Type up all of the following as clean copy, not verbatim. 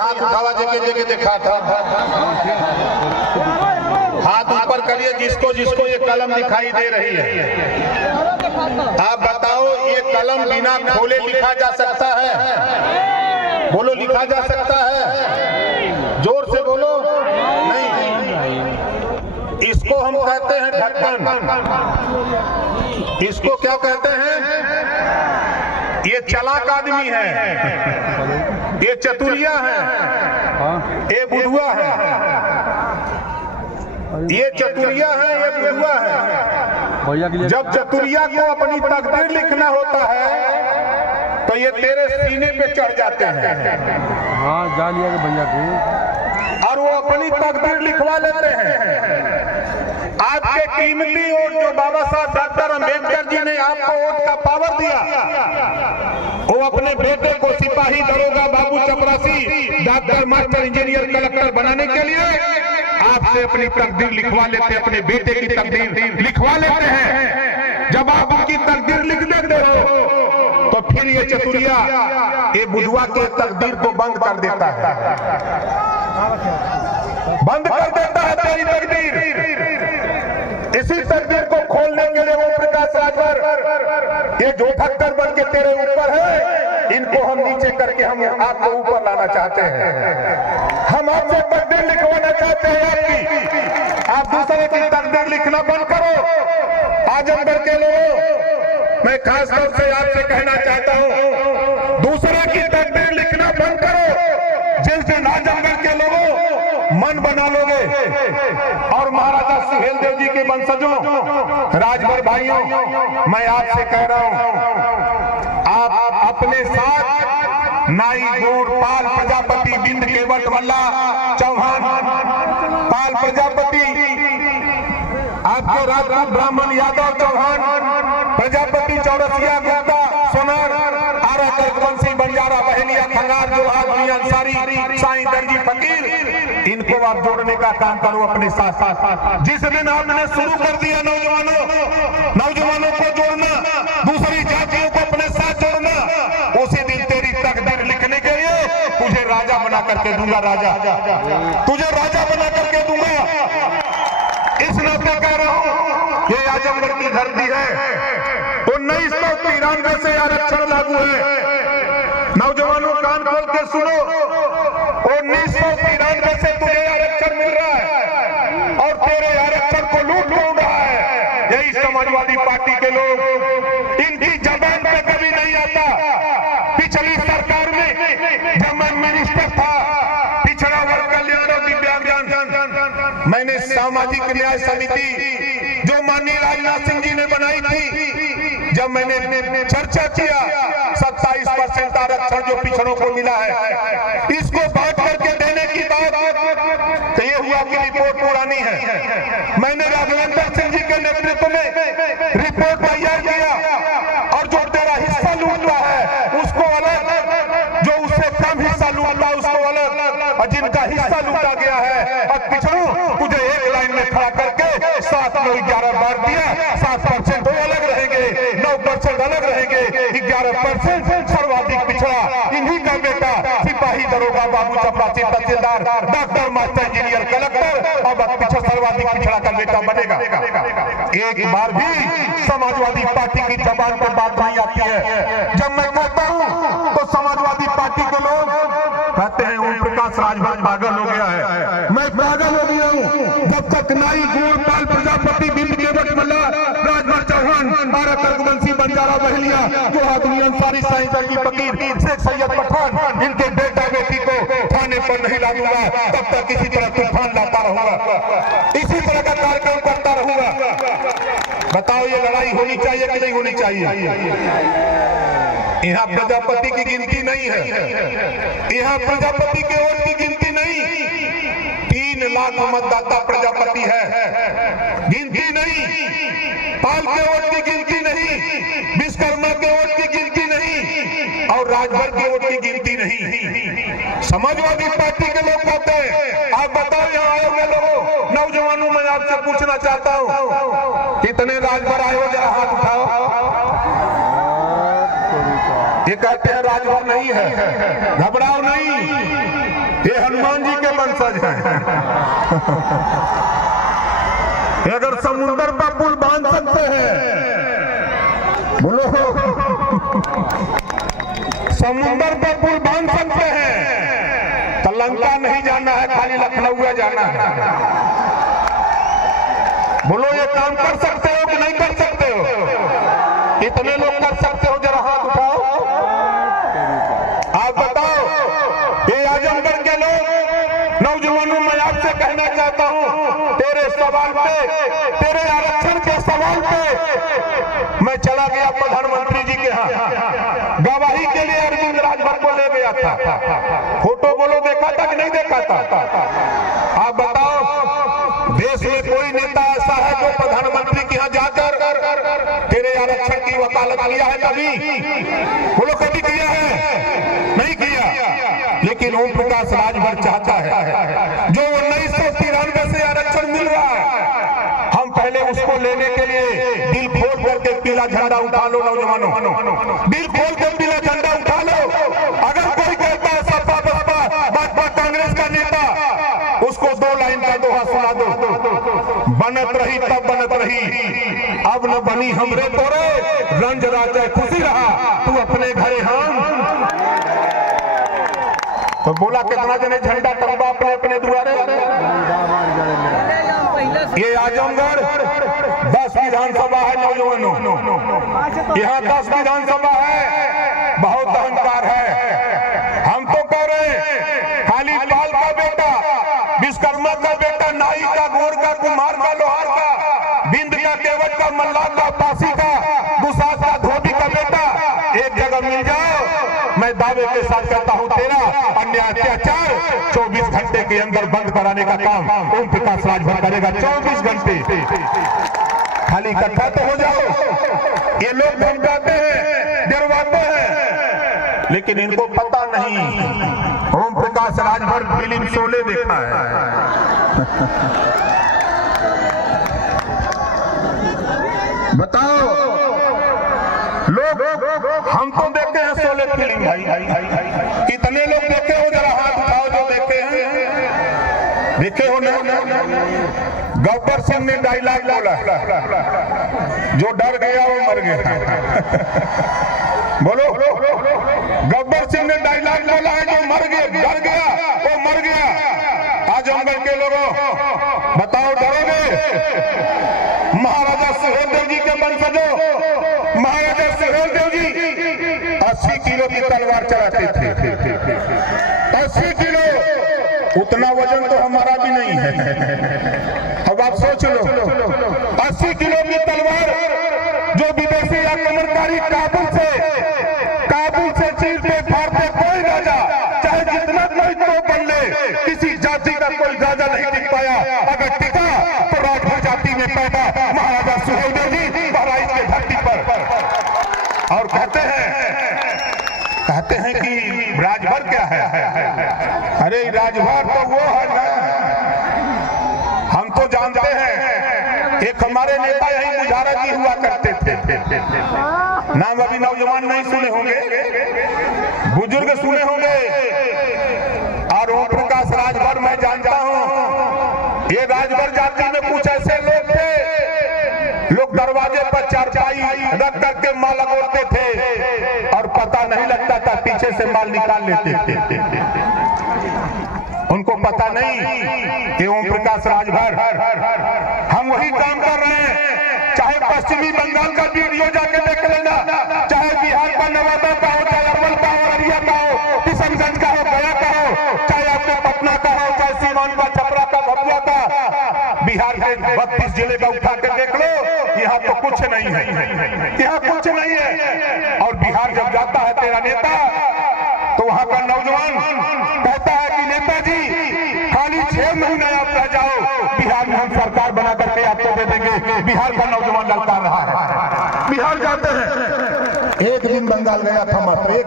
हाथ उठावा जगह देखा था। हाथ ऊपर करिए जिसको जिसको ये कलम दिखाई दे रही है। आप बताओ ये कलम बिना खोले लिखा जा सकता है? बोलो लिखा जा सकता है? जोर से बोलो। नहीं, इसको हम कहते हैं ढक्कन। इसको क्या कहते हैं? ये चालाक आदमी है, ये चतुरिया है, ये बुढ़ुआ है। ये चतुरिया है, ये बुढ़ुआ है। जब चतुरिया को अपनी तकदीर लिखना होता है तो ये तेरे सीने पे चढ़ जाते हैं। हाँ, जा लिया भैया को, और वो अपनी तकदीर लिखवा लेते हैं। आपके कीमती वोट जो बाबा साहब डॉक्टर अम्बेडकर जी ने आपको वोट का पावर दिया, वो अपने बेटे को सिपाही, दरोगा, बाबू, चपरासी, डॉक्टर, मास्टर, इंजीनियर, कलेक्टर बनाने के लिए आपसे अपनी तकदीर लिखवा लेते हैं, अपने बेटे की तकदीर लिखवा लेते हैं। जब आप उनकी तकदीर लिख देते हो तो फिर ये चतुरिया, ये बुढ़वा के तकदीर को बंद कर देता है, बंद कर देता है तेरी तकदीर। इसी तकदीर को खोलने के लिए ओम प्रकाश राजभर, ये जो ढक्कन बन के तेरे ऊपर है, इनको हम नीचे करके हम आपको ऊपर लाना चाहते हैं। हम आपसे तकदीर लिखवाना चाहते हैं आपकी। आप दूसरे की तकदीर लिखना बंद करो। आजमगढ़ के लोगों, मैं खास तौर से आपसे कहना चाहता हूं, दूसरे की तकदीर लिखना बंद करो। जिस दिन आजमगढ़ के लोगों मन बना लोगे और महाराजा सुहेल देव जी के वंशजों, राजभर भाइयों, मैं आपसे कह रहा हूं, आप अपने साथ नाई, गौर, पाल, प्रजापति, बिंद, केवट, मल्ला, चौहान, पाल, प्रजापति, आपके राजपूत, ब्राह्मण, यादव, चौहान, प्रजापति, चौरसिया, गुप्ता, सोनार, आरा, कर्कवंशी, बंजारा, बहेलिया, खंगार, जोहार, मियां, अंसारी, साईं, दर्जी, फकीर, इनको आप जोड़ने का काम करो अपने साथ साथ। जिस दिन आपने शुरू कर दिया नौजवानों को जोड़ना, दूसरी जातियों को अपने साथ जोड़ना, उसी दिन तेरी तकदीर लिखने के लिए तुझे राजा बना करके दूंगा। राजा, तुझे राजा बना करके दूंगा। इस नाते कह रहा हूं, ये आजमगढ़ की धरती है। 1993 से आरक्षण लागू है। नौजवानों कान खोल के सुनो, 1993 से तुझे आरक्षण मिल रहा है और तेरे आरक्षण को लूट कौन रहा है? यही समाजवादी पार्टी के लोग। इनकी जबान पे कभी नहीं आता। पिछली सरकार में जब मैं मिनिस्टर था, पिछड़ा वर्ग कल्याण और दिव्यांगजन, मैंने सामाजिक न्याय समिति जो माननीय राजनाथ सिंह जी ने बनाई थी, जब मैंने चर्चा किया 27% आरक्षण जो पिछड़ों को मिला है, इसको बांट करके देने की बात, तो ये हुआ कि रिपोर्ट पुरानी है। मैंने राघवेंद्र सिंह जी के नेतृत्व में रिपोर्ट तैयार किया और जो तेरा हिस्सा लूटता है उसको अलग, जो उससे कम हिस्सा लूटता है उसको अलग, और जिनका हिस्सा लूटा गया है और पिछड़ों, तुझे एक लाइन में खड़ा करके 7 में 11 बांट दिया। 7% वो अलग रहेंगे, 9% अलग रहेंगे, 11% सर्वाधिक पिछड़ा इन्हीं का बेटा सिपाही, दरोगा, बाबू, चपरासी, तहसीलदार, डॉक्टर, मास्टर, इंजीनियर, कलेक्टर और पिछड़ा सर्वाधिक पिछड़ा का बेटा बनेगा। एक बार भी समाजवादी पार्टी की जबान पर बात नहीं आती है। जब मैं कहता हूं तो समाजवादी पार्टी के लोग कहते हैं ओम प्रकाश राजभर पागल हो गया है। मैं पागल हो गया हूं जब तक नाई, गौर, पाल, प्रजापति, बिंद, केवट, मल्ला, राजभर, चौहान, आरा, कर्कवंशी, बंजारा, बहेलिया, जोहार, मियां, अंसारी, साईं, दर्जी, फकीर, शेख सैयद, पठान, इनके बेटा बेटी को थाने पर नहीं लाऊंगा तब तक इसी तरह तूफान लाता रहूंगा, इसी तरह का कार्यक्रम करता रहूंगा। बताओ ये लड़ाई होनी चाहिए कि नहीं होनी चाहिए? यहाँ प्रजापति की गिनती नहीं है, यहाँ प्रजापति के वोट की गिनती नहीं। 3 लाख मतदाता प्रजापति है, गिनती नहीं। पाल के वोट की गिनती नहीं, विश्वकर्मा के वोट की गिनती नहीं और राजभर के वोट की गिनती नहीं। समाजवादी पार्टी के लोग कहते हैं। आप बताओ यहाँ आए हुए लोगों, नौजवानों, मैं आपसे पूछना चाहता हूँ, कितने राजभर आए हो? जरा हाथ उठाओ। ये कहते हैं राजभर नहीं है, घबराओ नहीं, ये हनुमान जी के वंशज हैं। अगर समुंदर पर पुल बांध सकते हैं, बोलो समुंदर पर पुल बांध सकते हैं तो लंका नहीं जाना है, खाली लखनऊ जाना है। बोलो ये काम कर सकते हो कि नहीं कर सकते हो? इतने लोग कर सकते हो, जरा हाथ उठाओ। आप बताओ, ये आजमगढ़ के लोग नौजवानों, मैं आपसे कहना चाहता हूं, तेरे सवाल पे, तेरे आरक्षण के सवाल पे मैं चला गया प्रधानमंत्री जी के यहाँ, गवाही के लिए अरविंद राजभर को ले गया था। फोटो बोलो देखा था कि नहीं देखा था? आप बताओ, देश में कोई नेता ऐसा है जो प्रधानमंत्री के यहाँ जाकर तेरे आरक्षण की वकालत किया है? कभी बोलो, कभी किया है? नहीं किया। लेकिन ओम प्रकाश राजभर चाहता है, जो 1993 से आरक्षण मिल रहा है, हम पहले उसको लेने के लिए दिल खोल करके पीला झंडा उठा लो। नौजवानों, दिल खोल के पीला झंडा उठा लो। अगर कोई कहता है सपा बसपा भाजपा कांग्रेस का नेता, उसको 2 लाइन का दोहा सुना दो। बनत रही तब बनत रही, अब न बनी हमरे तोरे, रंज राजा खुशी रहा तू अपने घरे हम। तो बोला कितना जने झंडा टंबा अपने अपने द्वारे। ये आजमगढ़ 10 विधानसभा है नौजवानों, यहाँ 10 विधानसभा है। बहुत अहंकार है। हम तो कह रहे हैं, खाली पाल का बेटा, विश्वकर्मा का बेटा, नाई का, गोर का, कुम्हार का, लोहार का, बिंद का, केवट का, मल्लाह का, पासी का, गुसास का, धोबी का बेटा एक जगह मिल जाओ, मैं दावे के साथ कहता हूं, तेरा अन्याय अत्याचार 24 घंटे के अंदर बंद कराने का काम ओम प्रकाश राजभर करेगा। 24 घंटे। खाली इकट्ठा तो हो जाओ। ये लोग धमकाते हैं, डरवाते हैं, लेकिन इनको पता नहीं ओम प्रकाश राजभर फिल्म शोले देखा है। बताओ लोग, हम तो देखे हैं शोले फिल्म भाई। कितने लोग देखे हो? जरा हाथ उठाओ जो देखे हैं। देखे हो ना? गब्बर सिंह ने डायलॉग बोला, जो डर गया वो मर गया। बोलो, गब्बर सिंह ने डायलॉग बोला है, जो मर गया, डर गया वो मर गया। आजमगढ़ के लोगों बताओ, डरोगे? महाराजा सुहेलदेव जी के वंशजों, महाराजा सुहेलदेव जी 80 किलो की तलवार चलाते थे। 80 किलो, उतना वजन तो हमारा भी नहीं है। अब आप सोच लो, 80 किलो की तलवार जो विदेशी आक्रमणकारी काबुल से चीरते फाड़ते, कोई राजा चाहे जितना कोई तो बन ले, किसी जाति का कोई राजा नहीं टिक पाया। अगर टिका तो राजभर जाति में पैदा महाराजा सुहेलदेव जी बहराइच के धरती पर। और कहते हैं कि राजभर क्या है? अरे राजभर तो वो है ना, हम तो जानते हैं। एक हमारे नेता यही मुजारा जी हुआ करते थे, नाम अभी नौजवान नहीं सुने होंगे, बुजुर्ग सुने होंगे। और ओम प्रकाश राजभर मैं जानता हूं, ये राजभर जाति में कुछ ऐसे लोग थे, लोग दरवाजे पर चारपाई रख करके माल अगोरते थे और पता नहीं लगता था, पीछे से माल निकाल लेते थे। उनको पता नहीं कि ओम प्रकाश राजभर, हम वही काम कर रहे हैं। चाहे पश्चिमी बंगाल का वीडियो जाके देख लेना, चाहे बिहार का नवादा का हो, चाहे अरवल का हो, अररिया का हो, किशनगंज का हो, गया का हो, चाहे आपके पटना का हो, चाहे सीवान का, छपरा का, भभुआ का, बिहार के 32 जिले का उठा के देख लो, यहाँ तो कुछ नहीं है, यहाँ कुछ नहीं है। और बिहार जब जाता है तेरा नेता, तो वहां का नौजवान कहता है कि नेताजी खाली 6 महीने आप रह जाओ, बिहार में हम सरकार बना करके आपको दे देंगे। बिहार का नौजवान ललकार रहा है। बिहार जाते हैं, एक दिन बंगाल गया था, मात्र एक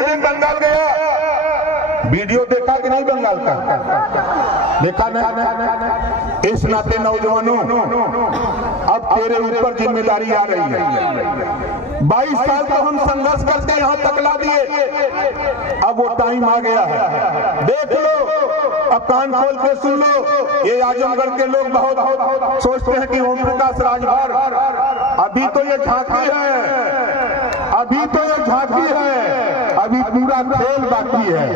दिन बंगाल गया। वीडियो देखा कि नहीं बंगाल का? देखा नहीं? इस नाते नौजवानों, अब तेरे ऊपर जिम्मेदारी आ रही है। 22 साल तो हम संघर्ष करके यहाँ तक ला दिए, अब वो टाइम आ गया है। देख लो, अब कान खोल के सुन लो। ये आजमगढ़ के लोग बहुत सोचते हैं कि ओम प्रकाश राजभर, अभी तो ये झांकी है, अभी तो ये झांकी है, अभी पूरा खेल बाकी है,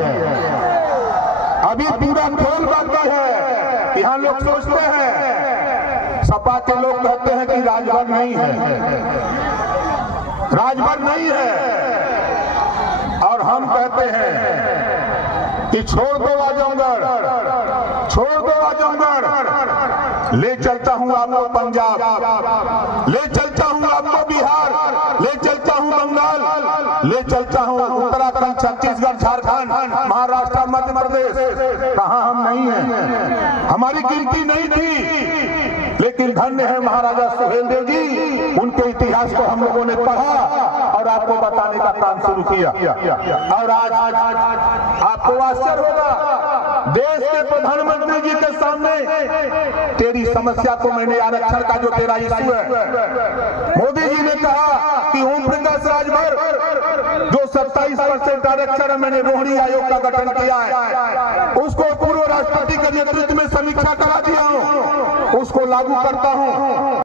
अभी पूरा खेल बाकी है। यहाँ लोग सोचते हैं, सपा के लोग कहते हैं कि राजभर नहीं है, राजभर नहीं है, और हम कहते हैं कि छोड़ दो आजमगढ़, छोड़ दो आजमगढ़, ले चलता हूं आपको पंजाब, ले चलता हूं आपको बिहार, ले चलता हूं बंगाल, ले चलता हूं उत्तराखंड, छत्तीसगढ़, झारखंड, महाराष्ट्र, मध्य प्रदेश। कहां हम नहीं हैं, हमारी गिनती नहीं थी, लेकिन धन्य है महाराजा सुहेलदेव जी, उनके इतिहास को हम लोगों ने पढ़ा और आपको बताने का काम शुरू किया। और आज आपको आश्चर्य होगा, देश के प्रधानमंत्री जी के सामने तेरी समस्या को मैंने, आरक्षण का जो तेरा इशू है, मोदी जी ने कहा कि ओम प्रकाश राजभर जो 27% आरक्षण है, मैंने रोहिणी आयोग का गठन किया है, उसको पूर्व राष्ट्रपति के नेतृत्व में समीक्षा करा दिया हूं, उसको लागू करता हूं।